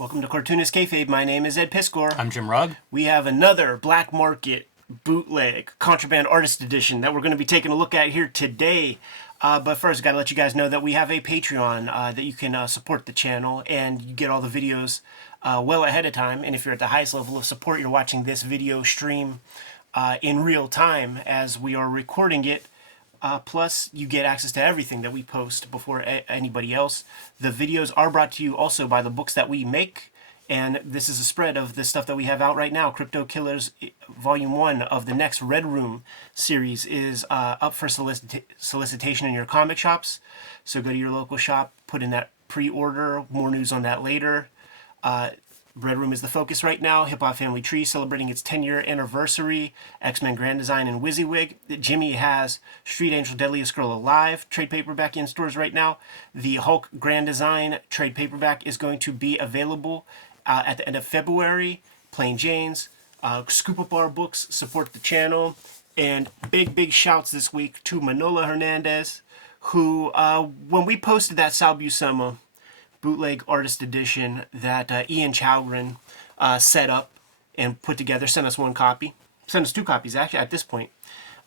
Welcome to Cartoonist Kayfabe. My name is Ed Piskor. I'm Jim Rugg. We have another black market bootleg contraband artist edition that we're going to be taking a look at here today. But first, got to let you guys know that we have a Patreon that you can support the channel, and you get all the videos well ahead of time. And if you're at the highest level of support, you're watching this video stream in real time as we are recording it. Plus, you get access to everything that we post before anybody else. The videos are brought to you also by the books that we make, and this is a spread of the stuff that we have out right now. Crypto Killers Volume 1 of the next Red Room series is up for solicitation in your comic shops. So go to your local shop, put in that pre-order. More news on that later. Red Room is the focus right now. Hip Hop Family Tree celebrating its 10-year anniversary. X-Men Grand Design and WYSIWYG. Jimmy has Street Angel Deadliest Girl Alive trade paperback in stores right now. The Hulk Grand Design trade paperback is going to be available at the end of February. Plain Jane's. Scoop up our books. Support the channel. And big shouts this week to Manola Hernandez, who, when we posted that Sal Buscema bootleg artist edition that Ian Chalgren set up and put together, sent us one copy, sent us two copies actually at this point.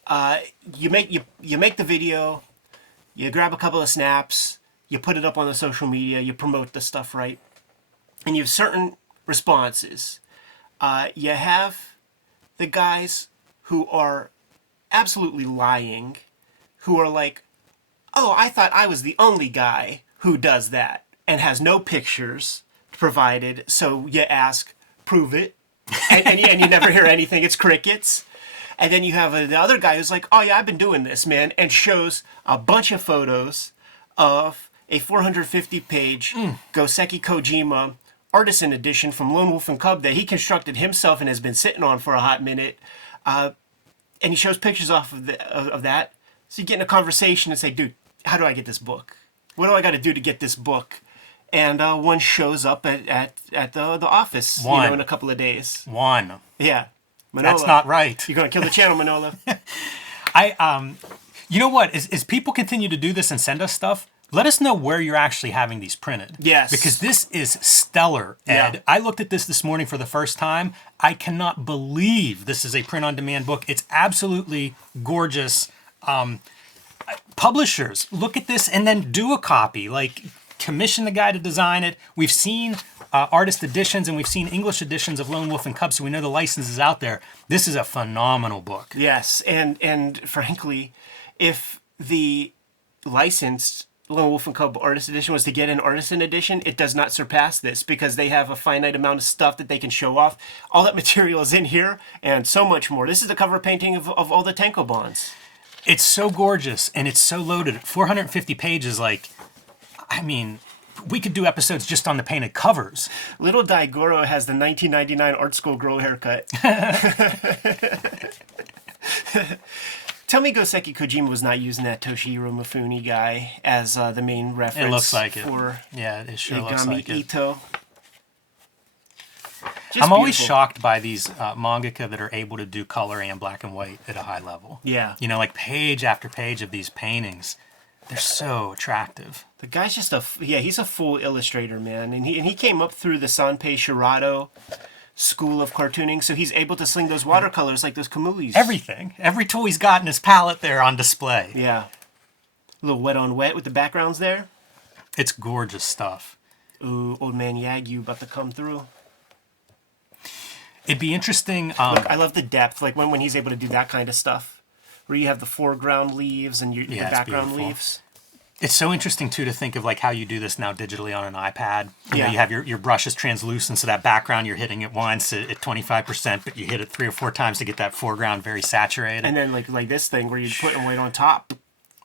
You make the video, you grab a couple of snaps, you put it up on the social media, you promote the stuff, right? And you have certain responses. You have the guys who are absolutely lying, who are like, oh, I thought I was the only guy who does that and has no pictures provided, so you ask, prove it, and you never hear anything. It's crickets. And then you have the other guy who's like, oh yeah, I've been doing this, man, and shows a bunch of photos of a 450-page Goseki Kojima artisan edition from Lone Wolf and Cub that he constructed himself and has been sitting on for a hot minute. And he shows pictures off of that. So you get in a conversation and say, dude, how do I get this book? What do I got to do to get this book? And one shows up at the office, in a couple of days. Yeah. Manola, that's not right. You're going to kill the channel, Manola. You know what? As people continue to do this and send us stuff, let us know where you're actually having these printed. Yes. Because this is stellar, Ed. Yeah. I looked at this morning for the first time. I cannot believe this is a print-on-demand book. It's absolutely gorgeous. Publishers, look at this and then do a copy. Like, commission the guy to design it. We've seen artist editions and we've seen English editions of Lone Wolf and Cub, so we know the license is out there. This is a phenomenal book. Yes, and frankly, if the licensed Lone Wolf and Cub artist edition was to get an artisan edition, it does not surpass this because they have a finite amount of stuff that they can show off. All that material is in here and so much more. This is the cover painting of all the Tenko bonds. It's so gorgeous and it's so loaded. 450 pages, like, I mean, we could do episodes just on the painted covers. Little Daigoro has the 1999 art school girl haircut. Tell me Goseki Kojima was not using that Toshihiro Mifune guy as the main reference. It looks like for it. Yeah, it sure Igami looks like Ito. I'm always shocked by these mangaka that are able to do color and black and white at a high level. Yeah. You know, like page after page of these paintings. They're so attractive. The guy's just he's a full illustrator, man. And he came up through the Sanpei Shirado school of cartooning, so he's able to sling those watercolors like those Kamuis. Everything. Every tool he's got in his palette there on display. Yeah. A little wet on wet with the backgrounds there. It's gorgeous stuff. Ooh, Old Man Yagyu about to come through. It'd be interesting. Look, I love the depth, like when he's able to do that kind of stuff, where you have the foreground leaves and the background leaves. It's so interesting too to think of like how you do this now digitally on an iPad. You know, you have your brushes translucent, so that background you're hitting it once at 25%, but you hit it 3 or 4 times to get that foreground very saturated. And then like this thing where you put them right on top,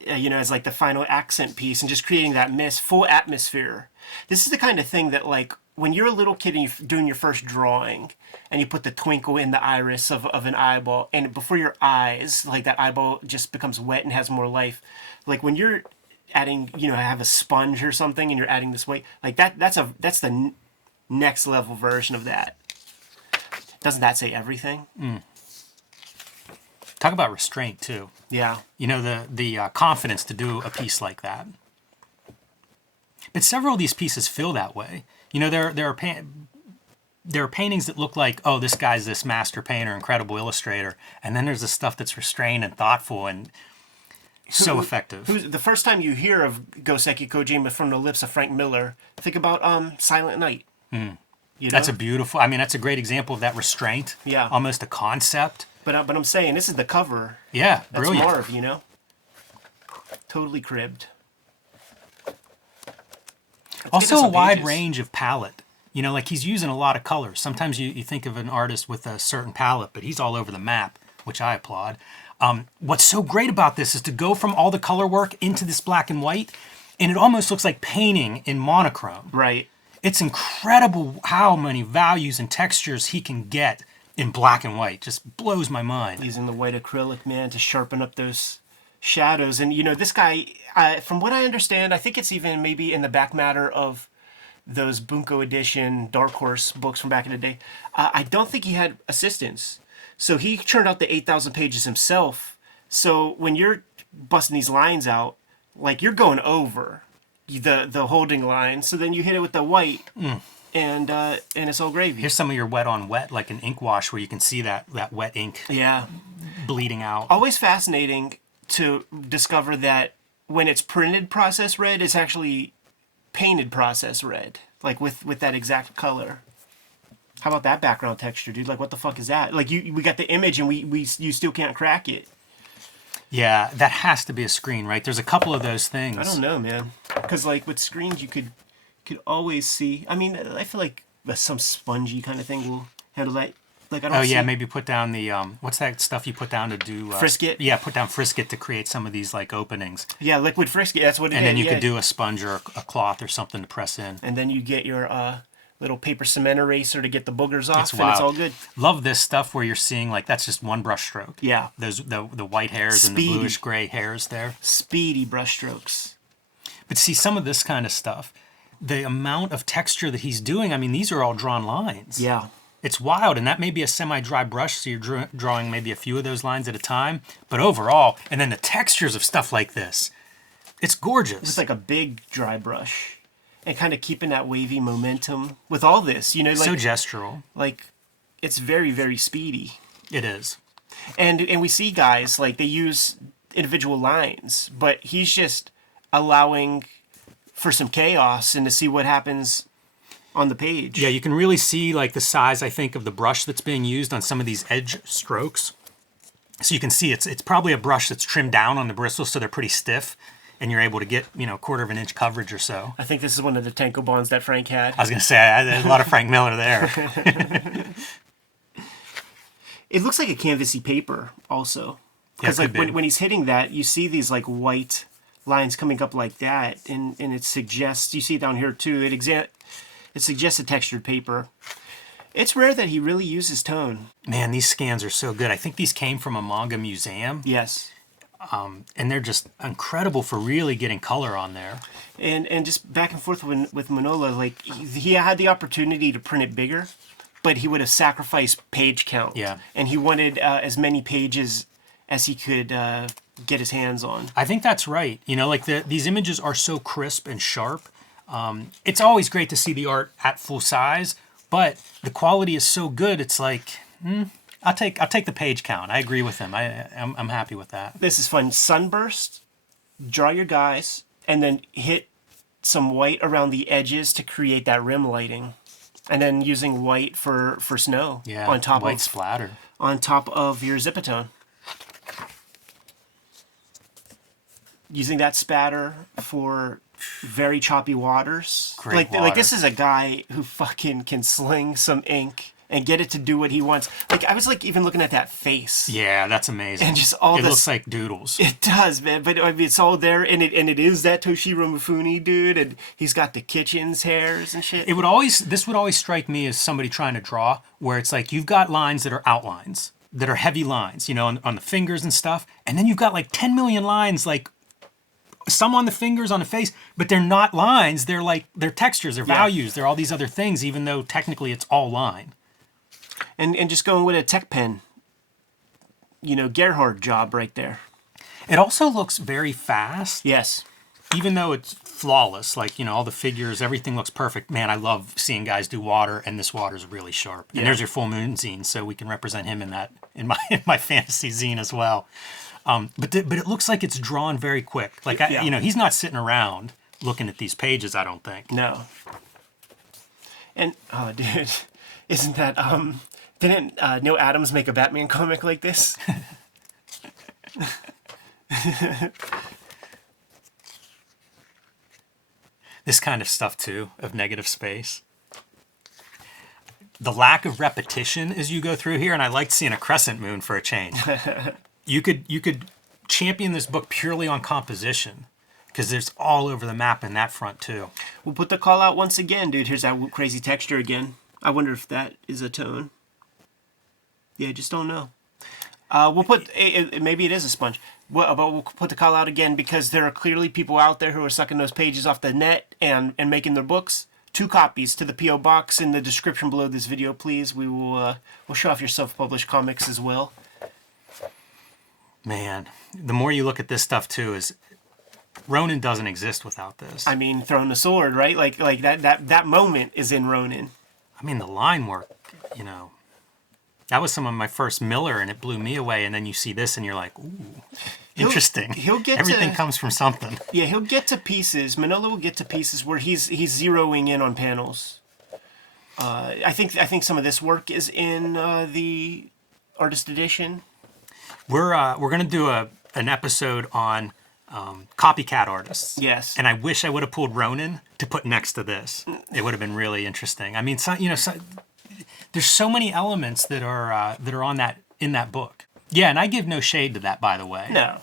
as like the final accent piece and just creating that full atmosphere. This is the kind of thing that like when you're a little kid and you're doing your first drawing and you put the twinkle in the iris of an eyeball, and before your eyes, like that eyeball just becomes wet and has more life. Like when you're adding, have a sponge or something and you're adding this weight, like that's the next level version of that. Doesn't that say everything? Talk about restraint too. Yeah. The confidence to do a piece like that. But several of these pieces feel that way. You know, there are paintings that look like, oh, this guy's this master painter, incredible illustrator, and then there's the stuff that's restrained and thoughtful and so effective. The first time you hear of Goseki Kojima from the lips of Frank Miller, think about Silent Night. You know? That's a beautiful. I mean, that's a great example of that restraint. Yeah. Almost a concept. But I'm saying this is the cover. Yeah, That's brilliant. Marv, you know, totally cribbed. Let's Also, get a some wide pages. range of palette. You know, like he's using a lot of colors. Sometimes you think of an artist with a certain palette, but he's all over the map, which I applaud. What's so great about this is to go from all the color work into this black and white, and it almost looks like painting in monochrome. Right. It's incredible how many values and textures he can get in black and white. Just blows my mind. Using the white acrylic, man, to sharpen up those shadows. And, you know, this guy, from what I understand, I think it's even maybe in the back matter of those Bunko edition Dark Horse books from back in the day. I don't think he had assistants. So he churned out the 8,000 pages himself. So when you're busting these lines out, like you're going over the holding line. So then you hit it with the white and it's all gravy. Here's some of your wet on wet, like an ink wash where you can see that wet ink Yeah. bleeding out. Always fascinating to discover that when it's printed process red, it's actually painted process red, like with that exact color. How about that background texture, dude? Like, what the fuck is that? Like, we got the image and you still can't crack it. Yeah, that has to be a screen, right? There's a couple of those things. I don't know, man. Because like with screens, you could always see. I mean, I feel like some spongy kind of thing will handle that. Like I don't. Oh yeah, see maybe put down the what's that stuff you put down to do Frisket? Yeah, put down Frisket to create some of these like openings, Yeah, liquid frisket. That's what it is. and then you yeah. could do a sponge or a cloth or something to press in. And then you get your little paper cement eraser to get the boogers off, It's and it's wild. all good. Love this stuff where you're seeing like that's just one brush stroke. Yeah. Those the white hairs and the Speedy. bluish gray hairs there. Speedy brushstrokes. But see some of this kind of stuff, the amount of texture that he's doing. I mean, these are all drawn lines. Yeah. It's wild, and that may be a semi-dry brush, so you're drawing maybe a few of those lines at a time. But overall, and then the textures of stuff like this, it's gorgeous. It's like a big dry brush. And kind of keeping that wavy momentum with all this, you know, like, so gestural. like it's very, very speedy. It is. And we see guys, like, they use individual lines, but he's just allowing for some chaos and to see what happens on the page. Yeah, you can really see like the size, I think, of the brush that's being used on some of these edge strokes. So you can see it's probably a brush that's trimmed down on the bristles, so they're pretty stiff, and you're able to get, you know, a quarter of an inch coverage or so. I think this is one of the Tenko bonds that Frank had. I was going to say, there's a lot of Frank Miller there. It looks like a canvasy paper also. Yeah, it Because like could be. when he's hitting that, you see these like white lines coming up like that, and it suggests, you see it down here too, it suggests a textured paper. It's rare that he really uses tone. Man, these scans are so good. I think these came from a manga museum, Yes. and they're just incredible for really getting color on there. And just back and forth with Manola, like he had the opportunity to print it bigger, but he would have sacrificed page count. Yeah. And he wanted as many pages as he could get his hands on. I think that's right. You know, like these images are so crisp and sharp. It's always great to see the art at full size, but the quality is so good. It's like, I'll take the page count. I agree with him. I'm happy with that. This is fun. Sunburst, draw your guys, and then hit some white around the edges to create that rim lighting. And then using white for snow Yeah, on top white of splatter. on top of your Zipatone. Using that spatter for very choppy waters. Great like this water. is a guy who fucking can sling some ink and get it to do what he wants. Like I was like even looking at that face. Yeah, that's amazing. And just all it this- looks like doodles. It does, man. But I mean, it's all there, and it is that Toshiro Mifune dude, and he's got the kitchen's hairs and shit. This would always strike me as somebody trying to draw, where it's like you've got lines that are outlines, that are heavy lines, you know, on the fingers and stuff, and then you've got like 10 million lines, like some on the fingers, on the face, but they're not lines. They're like they're textures, they're values, they're all these other things, even though technically it's all line. And just going with a tech pen, you know, Gerhard job right there. It also looks very fast. Yes. even though it's flawless, like, all the figures, everything looks perfect. Man, I love seeing guys do water, and this water's really sharp. And there's your full moon zine, so we can represent him in that in my fantasy zine as well. But it looks like it's drawn very quick. Like, he's not sitting around looking at these pages, I don't think. No. And, oh, dude, isn't that, didn't Neil Adams make a Batman comic like this? This kind of stuff, too, of negative space. The lack of repetition as you go through here, and I liked seeing a crescent moon for a change. You could champion this book purely on composition, because there's all over the map in that front, too. We'll put the call out once again, dude. Here's that crazy texture again. I wonder if that is a tone. Yeah, I just don't know. We'll put, maybe it is a sponge. But we'll put the call out again because there are clearly people out there who are sucking those pages off the net and making their books. 2 copies to the P.O. Box in the description below this video, please. We will we'll show off your self-published comics as well. Man, the more you look at this stuff too, is Ronin doesn't exist without this. I mean, throwing the sword, right? Like that moment is in Ronin. I mean, the line work, that was some of my first Miller, and it blew me away. And then you see this, and you're like, ooh, interesting. He'll get everything comes from something. Yeah, he'll get to pieces. Manola will get to pieces where he's zeroing in on panels. I think some of this work is in the artist edition. We're gonna do an episode on copycat artists. Yes. And I wish I would have pulled Ronin to put next to this. It would have been really interesting. I mean, there's so many elements that are on that in that book. Yeah, and I give no shade to that, by the way. No.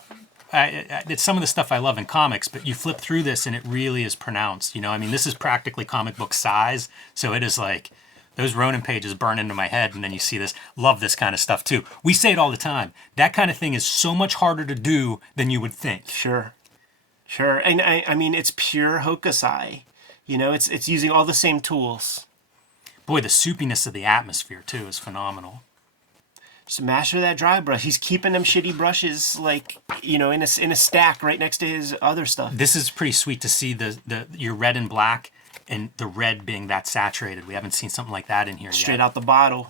It's some of the stuff I love in comics, but you flip through this and it really is pronounced. I mean, this is practically comic book size, so it is like those Ronin pages burn into my head, and then you see this. Love this kind of stuff too. We say it all the time. That kind of thing is so much harder to do than you would think. Sure. And I mean, it's pure Hokusai. It's using all the same tools. Boy, the soupiness of the atmosphere, too, is phenomenal. Just master that dry brush. He's keeping them shitty brushes, like, in a stack right next to his other stuff. This is pretty sweet to see your red and black, and the red being that saturated. We haven't seen something like that in here yet. Straight out the bottle.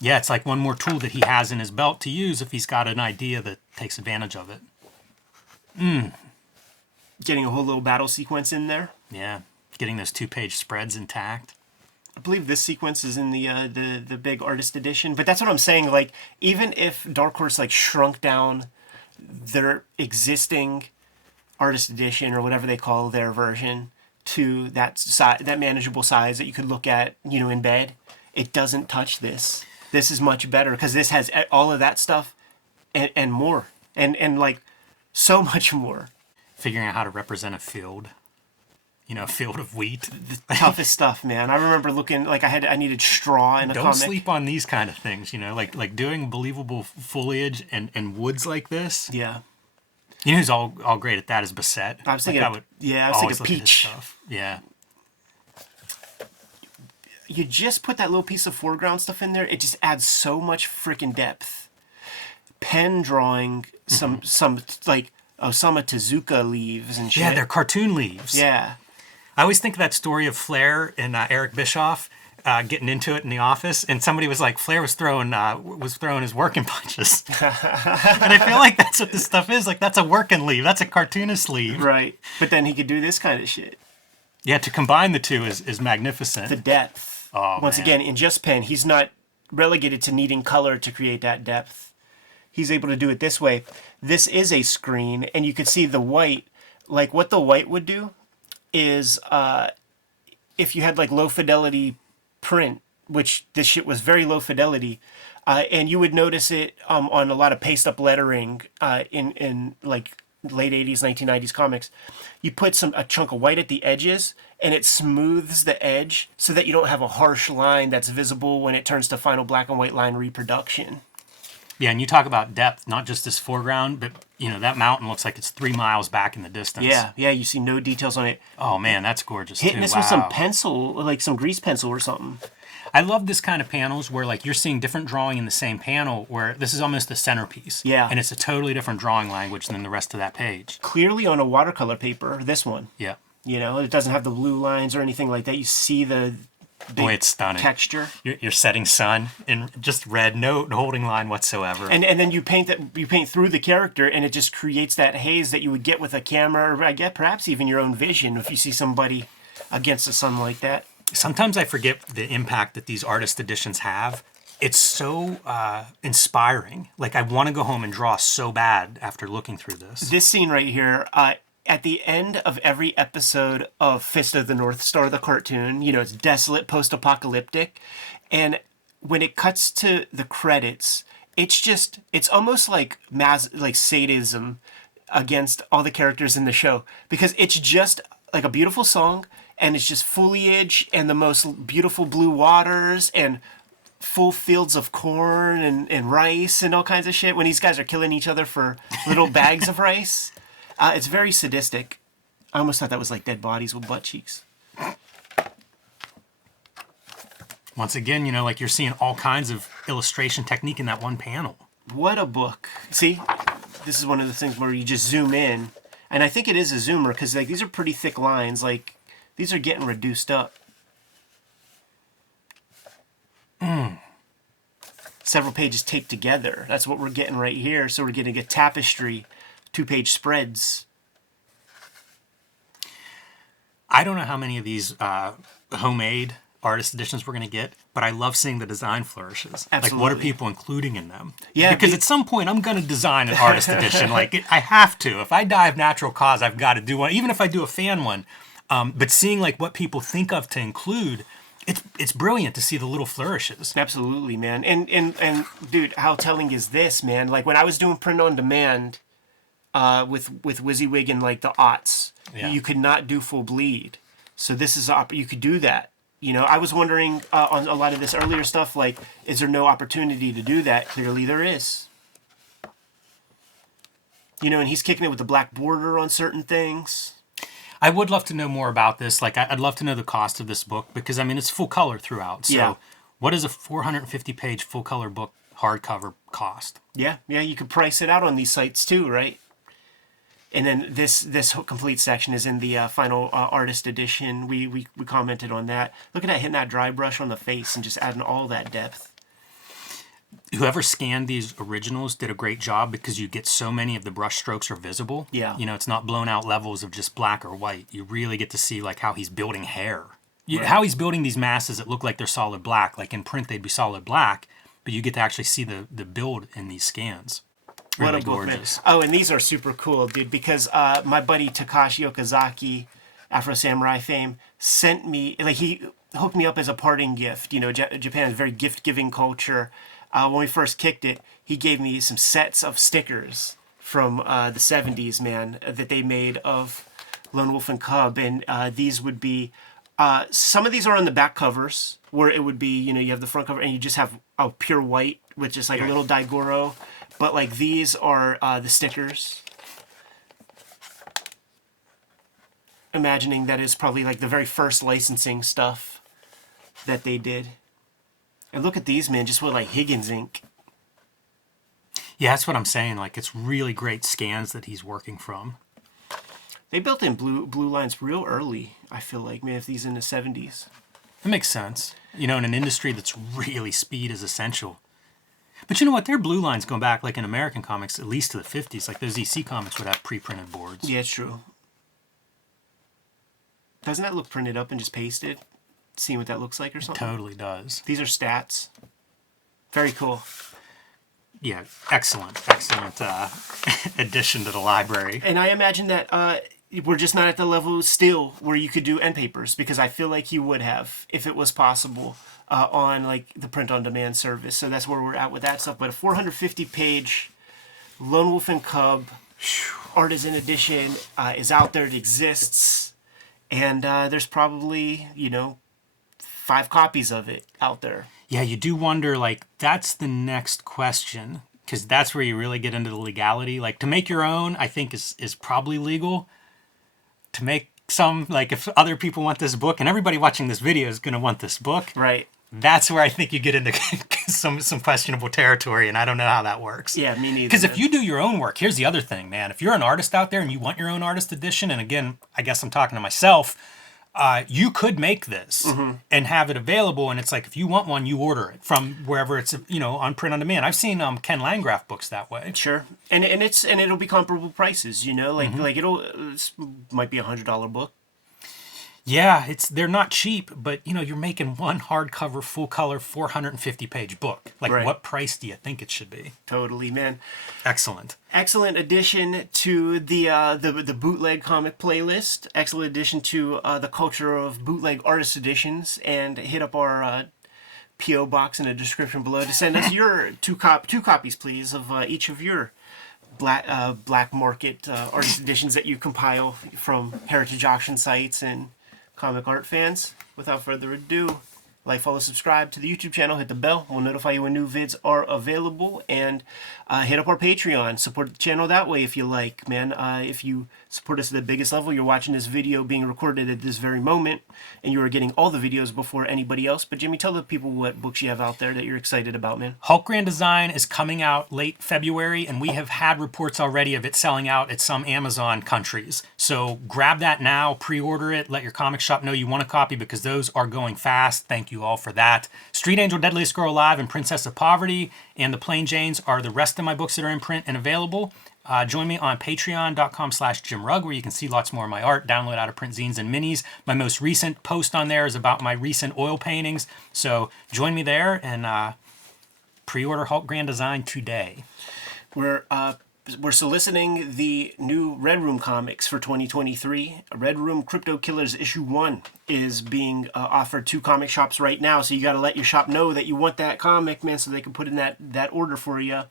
Yeah, it's like one more tool that he has in his belt to use if he's got an idea that takes advantage of it. Getting a whole little battle sequence in there. Yeah. Getting those 2-page spreads intact. I believe this sequence is in the big artist edition, but that's what I'm saying. Like, even if Dark Horse shrunk down their existing artist edition or whatever they call their version to that manageable size that you could look at, in bed, it doesn't touch this. This is much better because this has all of that stuff and more, and like so much more. Figuring out how to represent a field. A field of wheat. The toughest stuff, man. I remember looking like I needed straw in a comic. Don't sleep on these kind of things, like doing believable foliage and woods like this. Yeah. Who's all great at that is Bassett. I was thinking, I was thinking Peach. Yeah. You just put that little piece of foreground stuff in there. It just adds so much freaking depth. Pen drawing some like Osamu Tezuka leaves and shit. Yeah, they're cartoon leaves. Yeah. I always think of that story of Flair and Eric Bischoff getting into it in the office, and somebody was like, Flair was throwing his working punches. And I feel like that's what this stuff is. Like, that's a working leave. That's a cartoonist leave. Right. But then he could do this kind of shit. Yeah, to combine the two is magnificent. The depth. Oh, Once again, in just pen, he's not relegated to needing color to create that depth. He's able to do it this way. This is a screen, and you could see the white. Like, what the white would do is if you had low fidelity print, which this shit was very low fidelity, and you would notice it on a lot of paste up lettering in late 80s 1990s comics. You put a chunk of white at the edges, and it smooths the edge so that you don't have a harsh line that's visible when it turns to final black and white line reproduction. Yeah, and you talk about depth, not just this foreground, but that mountain looks like it's 3 miles back in the distance. Yeah, you see no details on it. Oh man, that's gorgeous Hitting too. this with some pencil, like some grease pencil or something. I love this kind of panels where like you're seeing different drawing in the same panel where this is almost the centerpiece. Yeah. And it's a totally different drawing language than the rest of that page. Clearly on a watercolor paper, this one. Yeah. You know, it doesn't have the blue lines or anything like that. You see the Boy, it's stunning. texture. Your setting sun in just red, no holding line whatsoever. And then you paint through the character, and it just creates that haze that you would get with a camera, or I guess perhaps even your own vision if you see somebody against the sun like that. Sometimes I forget the impact that these artist editions have. It's so inspiring. Like I want to go home and draw so bad after looking through this. This scene right here, at the end of every episode of Fist of the North Star, the cartoon, you know, it's desolate, post-apocalyptic, and when it cuts to the credits, it's almost like sadism against all the characters in the show, because it's just like a beautiful song, and it's just foliage and the most beautiful blue waters and full fields of corn and rice and all kinds of shit when these guys are killing each other for little bags of rice. It's very sadistic. I almost thought that was like dead bodies with butt cheeks. Once again, you know, like you're seeing all kinds of illustration technique in that one panel. What a book. See, this is one of the things where you just zoom in. And I think it is a zoomer because like these are pretty thick lines. Like these are getting reduced up. Several pages taped together. That's what we're getting right here. So we're getting a tapestry. 2-page spreads. I don't know how many of these homemade artist editions we're going to get, but I love seeing the design flourishes. Absolutely. Like, what are people including in them? Yeah, because at some point, I'm going to design an artist edition. I have to. If I die of natural cause, I've got to do one, even if I do a fan one. But seeing, like, what people think of to include, it's brilliant to see the little flourishes. Absolutely, man. And dude, how telling is this, man? Like, when I was doing print on demand, with WYSIWYG and like the aughts, you could not do full bleed. So this is you could do that. You know, I was wondering on a lot of this earlier stuff, like, is there no opportunity to do that? Clearly there is. You know, and he's kicking it with the black border on certain things. I would love to know more about this. Like, I'd love to know the cost of this book because, I mean, it's full color throughout. So what does a 450-page full color book hardcover cost? Yeah, you could price it out on these sites too, right? And then this complete section is in the final artist edition. We commented on that. Look at that, hitting that dry brush on the face and just adding all that depth. Whoever scanned these originals did a great job because you get so many of the brush strokes are visible. Yeah. You know, it's not blown out levels of just black or white. You really get to see like how he's building hair. Right. How he's building these masses that look like they're solid black. Like in print, they'd be solid black, but you get to actually see the build in these scans. Really what a book, gorgeous. Man. Oh, and these are super cool, dude, because my buddy Takashi Okazaki, Afro Samurai fame, sent me, like, he hooked me up as a parting gift. You know, Japan is a very gift-giving culture. When we first kicked it, he gave me some sets of stickers from the 70s, man, that they made of Lone Wolf and Cub. And these would be, some of these are on the back covers, where it would be, you know, you have the front cover and you just have a pure white with just like a little Daigoro. But like these are the stickers. Imagining that is probably like the very first licensing stuff that they did. And look at these, man, just with like Higgins ink. Yeah, that's what I'm saying. Like, it's really great scans that he's working from. They built in blue lines real early, I feel like, man, if these in the 70s. That makes sense. You know, in an industry that's really speed is essential. But you know what? Their blue lines go back, like in American comics, at least to the 50s. Like those EC comics would have pre-printed boards. Yeah, it's true. Doesn't that look printed up and just pasted? Seeing what that looks like or something? It totally does. These are stats. Very cool. Yeah, excellent addition to the library. And I imagine that we're just not at the level still where you could do end papers, because I feel like you would have if it was possible on like the print-on-demand service. So that's where we're at with that stuff. But a 450-page Lone Wolf and Cub artisan edition is out there. It exists. And there's probably, 5 copies of it out there. Yeah, you do wonder, like, that's the next question, because that's where you really get into the legality. Like, to make your own, I think, is probably legal. To make some, like, if other people want this book, and everybody watching this video is going to want this book. Right. That's where I think you get into some questionable territory, and I don't know how that works. Yeah, me neither. Because if you do your own work, here's the other thing, man. If you're an artist out there and you want your own artist edition, and again, I guess I'm talking to myself, you could make this and have it available. And it's like, if you want one, you order it from wherever it's, on print on demand. I've seen Ken Landgraf books that way. Sure, and it'll be comparable prices. Like it might be $100 book. Yeah, they're not cheap, but you're making one hardcover, full color, 450-page book. Like, Right. What price do you think it should be? Totally, man. Excellent. Excellent addition to the bootleg comic playlist. Excellent addition to the culture of bootleg artist editions. And hit up our PO box in the description below to send us your two copies, please, of each of your black market artist editions that you compile from heritage auction sites and comic art fans. Without further ado, like, follow, subscribe to the YouTube channel, hit the bell. We'll notify you when new vids are available, and hit up our Patreon. Support the channel that way if you like, man. If you support us at the biggest level, you're watching this video being recorded at this very moment, and you are getting all the videos before anybody else. But Jimmy, tell the people what books you have out there that you're excited about, man. Hulk Grand Design is coming out late February, and we have had reports already of it selling out at some Amazon countries. So grab that now, pre-order it, let your comic shop know you want a copy, because those are going fast. Thank you all for that. Street Angel, Deadliest Girl Alive, and Princess of Poverty, and The Plain Janes are the rest of my books that are in print and available. Join me on patreon.com/JimRugg, where you can see lots more of my art, download out-of-print zines and minis. My most recent post on there is about my recent oil paintings. So join me there and pre-order Hulk Grand Design today. We're soliciting the new Red Room comics for 2023. Red Room Crypto Killers issue 1 is being offered to comic shops right now. So you got to let your shop know that you want that comic, man, so they can put in that order for you.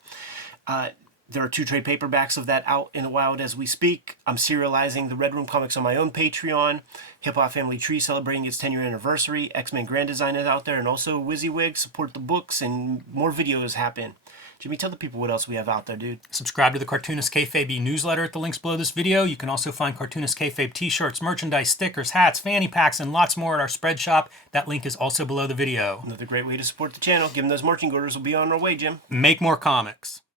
There are 2 trade paperbacks of that out in the wild as we speak. I'm serializing the Red Room comics on my own Patreon. Hip Hop Family Tree celebrating its 10-year anniversary. X-Men Grand Design is out there, and also WYSIWYG. Support the books, and more videos happen. Jimmy, tell the people what else we have out there, dude. Subscribe to the Cartoonist Kayfabe newsletter at the links below this video. You can also find Cartoonist Kayfabe t-shirts, merchandise, stickers, hats, fanny packs, and lots more at our spread shop. That link is also below the video. Another great way to support the channel. Given those marching orders will be on our way, Jim. Make more comics.